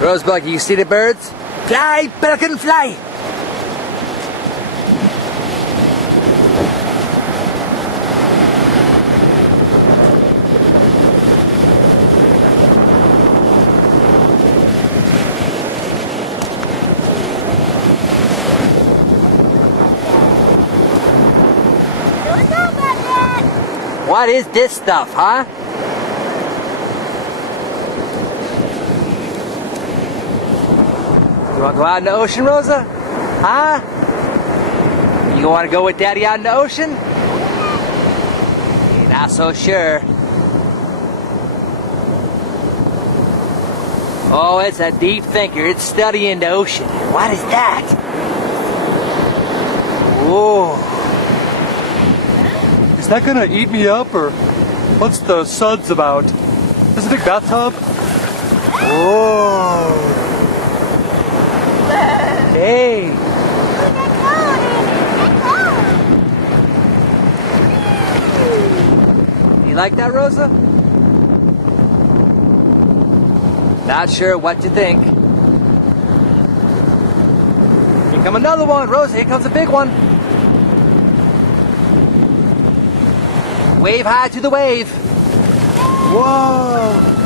Rosebud, you see the birds? Fly, pelican, fly! What is this stuff, huh? You want to go out in the ocean, Rosa? Huh? You want to go with Daddy out in the ocean? You're not so sure. Oh, it's a deep thinker. It's studying the ocean. What is that? Whoa. Is that gonna eat me up, or what's the suds about? This is a big bathtub? Whoa. Hey. You like that, Rosa? Not sure what to think. Here comes another one, Rosa. Here comes a big one. Wave high to the wave. Whoa!